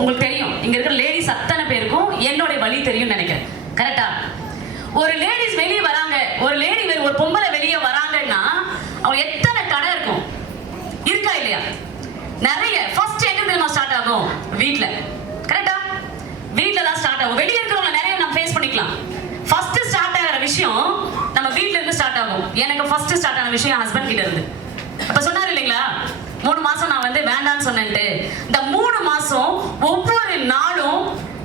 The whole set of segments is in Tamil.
உங்களுக்கு தெரியும், இங்க இருக்கிற லேடிஸ் அத்தனை பேருக்கும் என்னோட வழி தெரியும் நினைக்கிறேன். கரெக்டா? ஒரு லேடிஸ் வெளியே வராங்க, ஒரு லேடி ஒரு பொம்பளை வெளியே வராங்கன்னா அவங்க எத்தனை கடை இருக்கும், இருக்கா இல்லையா? நிறைய. ஃபர்ஸ்ட் எங்க தெரியுமா ஸ்டார்ட் ஆகும்? வீட்ல. கரெக்டா? வீட்ல தான் ஸ்டார்ட் ஆகும். வெளியே இருக்கிறவங்க நிறைய நம்ம ஃபேஸ் பண்ணிக்கலாம். ஃபர்ஸ்ட் ஸ்டார்ட் ஆகிற விஷயம் நம்ம வீட்ல இருந்து ஸ்டார்ட் ஆகும். எனக்கு ஃபர்ஸ்ட் ஸ்டார்ட் ஆன விஷயம் ஹஸ்பண்ட் கிட்ட இருந்து. அப்ப சொன்னாரு இல்லைங்களா, 3 மாசம் நான் வந்து வேண்டான்னு சொன்னேன்ட்டு. இந்த 3 மாசம் ஒவ்வொரு நாளும்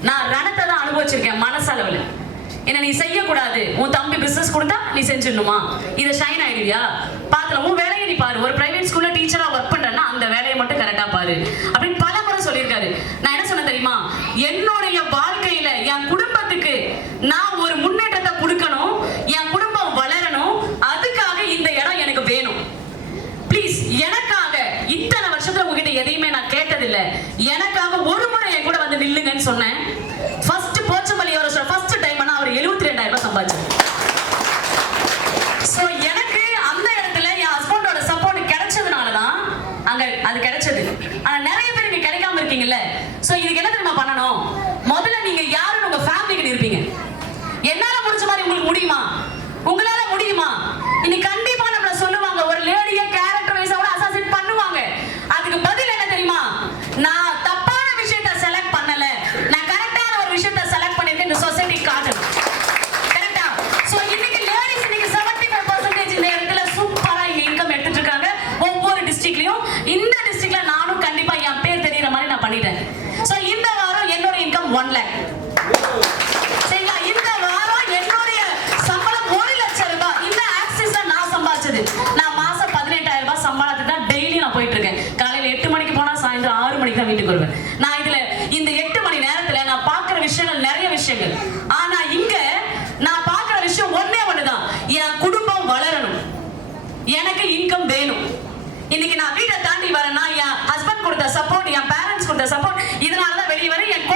நான் ரணத்தை தான் அனுபவிச்சிருக்கேன் மனசளவுல. என்ன நீ செய்யக்கூடாது, உன் தம்பி பிசினஸ் கொடுத்தா நீ செஞ்சிடணுமா, இதை ஷைன் ஆயிடுவியா, பாக்கலாம், உன் வேலையை நீ பாரு, ஒரு பிரைவேட் ஸ்கூல்ல டீச்சரா ஒர்க் பண்றேன்னா அந்த வேலையை மட்டும் கரெக்டா பாரு அப்படின்னு பல முறை சொல்லியிருக்காரு. நான் என்ன சொன்னேன் தெரியுமா, என்னுடைய வாழ்க்கையில என் குடும்பத்துக்கு நான் ஒரு முன்னேற்றத்தை கொடுக்கணும், என் குடும்பம் வளரணும், அதுக்காக இந்த இடம் எனக்கு வேணும். ப்ளீஸ் எனக்காக இத்தனை வருஷத்துல உங்ககிட்ட எதையுமே நான் கேட்டதில்லை, எனக்காக ஒரு முறை என் கூட வந்து நில்லுங்கன்னு சொன்னேன். ஃபர்ஸ்ட் போச்சம்பள்ளி அவர் ஃபர்ஸ்ட் டைம் அவர் 72,000 ரூபாய் சம்பாதிச்சார். சோ எனக்கு அந்த இடத்துல என் ஹஸ்பண்டோட சப்போர்ட் கிடைச்சதுனாலதான் அங்க அது கிடைச்சது. ஆனா நிறைய பேர் நீங்க கிடைக்காம இருக்கீங்கல்ல. சோ இதுக்கு என்ன தெரியுமா பண்ணணும், முதல்ல நீங்க யாருன்னு உங்க ஃபேமிலிக்கு இருப்பீங்க. என்னால முடிஞ்ச மாதிரி உங்களுக்கு முடியுமா, உங்களால முடியுமா? இன்னைக்கு கண்டிப்பா நம்மள சொல்லுவாங்க, ஒரு லேடிய கேரக்டர் வைஸோட அசாசினேட் பண்ணுவாங்க. அதுக்கு பதில் என்ன தெரியுமா, நான் தப்பான விஷயத்தை செலக்ட் பண்ணல, நான் கரெக்டான ஒரு விஷயத்தை செலக்ட் பண்ணிருக்கேன் இந்த சொசைட்டி காட்டு. கரெக்டா? சோ இன்னைக்கு லேடிஸ் இன்னைக்கு 75% இந்த இடத்துல சூப்பரா இங்க இன்கம் எடுத்துட்டு இருக்காங்க. ஒவ்வொரு டிஸ்ட்ரிக்ட்லயும், இந்த டிஸ்ட்ரிக்ட்ல நானும் கண்டிப்பா என் பேர் தெரியற மாதிரி நான் பண்ணிட்டேன். சோ இந்த வாரம் என்னோட இன்கம் 1 lakh. சரிங்களா? இந்த வாரம் என்னுடைய சம்பளம் 1 லட்சம் ரூபாய். இந்த ஆக்சிஸ்ல நான் சம்பாதிச்சது. நான் மாசம் 18,000 ரூபாய் சம்பளத்துக்கு தான் டெய்லி நான் போயிட்டு இருக்கேன். காலையில 8 மணிக்கு போனா சாயந்தரம் 6 மணிக்கு தான் வீட்டுக்கு வருவேன். நான் இதுல இந்த 8 மணி நேரத்துல நான் பாக்குற விஷயங்கள் நிறைய விஷயங்கள். ஆனா இங்க நான் பாக்குற விஷயம் ஒண்ணே ஒண்ணுதான், என் குடும்பம் வளரணும், எனக்கு இன்கம் வேணும். இன்னைக்கு நான் வீட்டை தாண்டி வரேன்னா என் ஹஸ்பண்ட் கொடுத்த சப்போர்ட், என் பேரண்ட்ஸ் கொடுத்த சப்போர்ட், இதனாலதான் வெளியே வரேன். என்